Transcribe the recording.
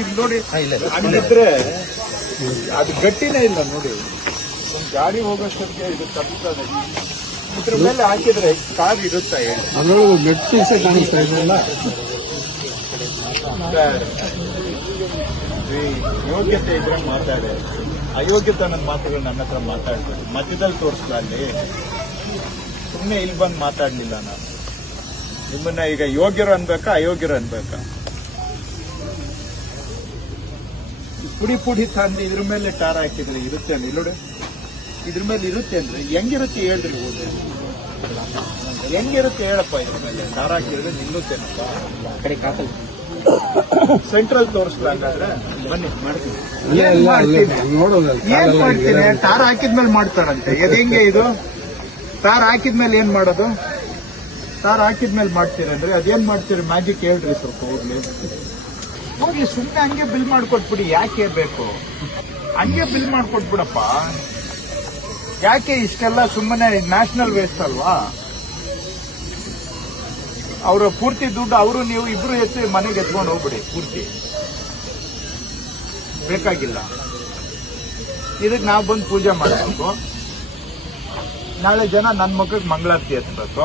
ಇದು ನೋಡಿ. ಹಂಗಿದ್ರೆ ಅದು ಗಟ್ಟಿನೇ ಇಲ್ಲ ನೋಡಿ. ಒಂದು ಗಾಡಿ ಹೋಗೋಷ್ಟೊತ್ತಿಗೆ ಇದು ತಪ್ಪುತ್ತದೆ ಇದ್ರ ಮೇಲೆ ಹಾಕಿದ್ರೆ ಕಾರ್ ಇರುತ್ತಾ ಹೇಳಿ. ಗಟ್ಟಿ ಕಾಣಿಸ್ತಾ ಇದೆಯಲ್ಲ ಸರ್, ಈ ಯೋಗ್ಯತೆ ಇದ್ರೆ ಮಾತಾಡಿ. ಅಯೋಗ್ಯತೆ ನನ್ನ ಮಾತುಗಳು ನನ್ನ ಹತ್ರ ಮಾತಾಡ್ತಾರೆ. ಮಧ್ಯದಲ್ಲಿ ತೋರಿಸ್ಲಾ ಅಲ್ಲಿ? ಸುಮ್ಮನೆ ಇಲ್ಲಿ ಬಂದು ಮಾತಾಡ್ಲಿಲ್ಲ ನಾನು. ನಿಮ್ಮನ್ನ ಈಗ ಯೋಗ್ಯರು ಅನ್ಬೇಕಾ ಅಯೋಗ್ಯರು ಅನ್ಬೇಕಾ? ಪುಡಿ ಪುಡಿ ತಂದು ಇದ್ರ ಮೇಲೆ ಟಾರ್ ಹಾಕಿದ್ರೆ ಇರುತ್ತೆ ಇಲ್ಲೋಡೆ ಇದ್ರ ಮೇಲೆ ಇರುತ್ತೆ ಅಂದ್ರೆ ಹೆಂಗಿರುತ್ತೆ ಹೇಳ್ರಿ ಹೋದ್ರೆ? ಹೆಂಗಿರುತ್ತೆ ಹೇಳಪ್ಪ ಇದ್ರ ಮೇಲೆ? ಟಾರ್ ಹಾಕಿದ್ರೆ ನಿಲ್ಲುತ್ತೆ ಸೆಂಟ್ರಲ್ ತೋರಿಸ್ಲಾ ಟಾರ್ ಬನ್ನಿ ಮಾಡ್ತೀನಿ. ಏನ್ ಮಾಡ್ತೀನಿ? ನೋಡೋದಲ್ಲ ಏನ್ ಮಾಡ್ತೀನಿ? ತಾರ್ ಹಾಕಿದ್ಮೇಲೆ ಮಾಡ್ತಾರಂತೆ. ಇದು ಹೆಂಗೆ ಇದು? ಟಾರ್ ಹಾಕಿದ್ಮೇಲೆ ಏನ್ ಮಾಡೋದು? ಟಾರ್ ಹಾಕಿದ್ಮೇಲೆ ಮಾಡ್ತೀರಂದ್ರೆ ಅದೇನ್ ಮಾಡ್ತೀರಿ? ಮ್ಯಾಜಿಕ್ ಹೇಳ್ರಿ ಸ್ವಲ್ಪ ಹೋಗ್ಲಿ. ಹೋಗ್ಲಿ ಸುಮ್ಮನೆ ಹಂಗೆ ಬಿಲ್ ಮಾಡ್ಕೊಟ್ಬಿಡಿ, ಯಾಕೆ ಬೇಕು? ಹಂಗೆ ಬಿಲ್ ಮಾಡ್ಕೊಟ್ಬಿಡಪ್ಪ. ಯಾಕೆ ಇಷ್ಟೆಲ್ಲ ಸುಮ್ಮನೆ ನ್ಯಾಷನಲ್ ವೇಸ್ಟ್ ಅಲ್ವಾ? ಅವರ ಪೂರ್ತಿ ದುಡ್ಡು ಅವರು, ನೀವು ಇಬ್ರು ಎತ್ತಿ ಮನೆಗೆ ಎತ್ಕೊಂಡು ಹೋಗ್ಬಿಡಿ, ಪೂರ್ತಿ. ಬೇಕಾಗಿಲ್ಲ. ಇದಕ್ಕೆ ನಾವು ಬಂದು ಪೂಜೆ ಮಾಡಬೇಕು. ನಾಳೆ ಜನ ನನ್ನ ಮಕ್ಕಳಿಗೆ ಮಂಗಳಾರತಿ ಎತ್ತಬೇಕು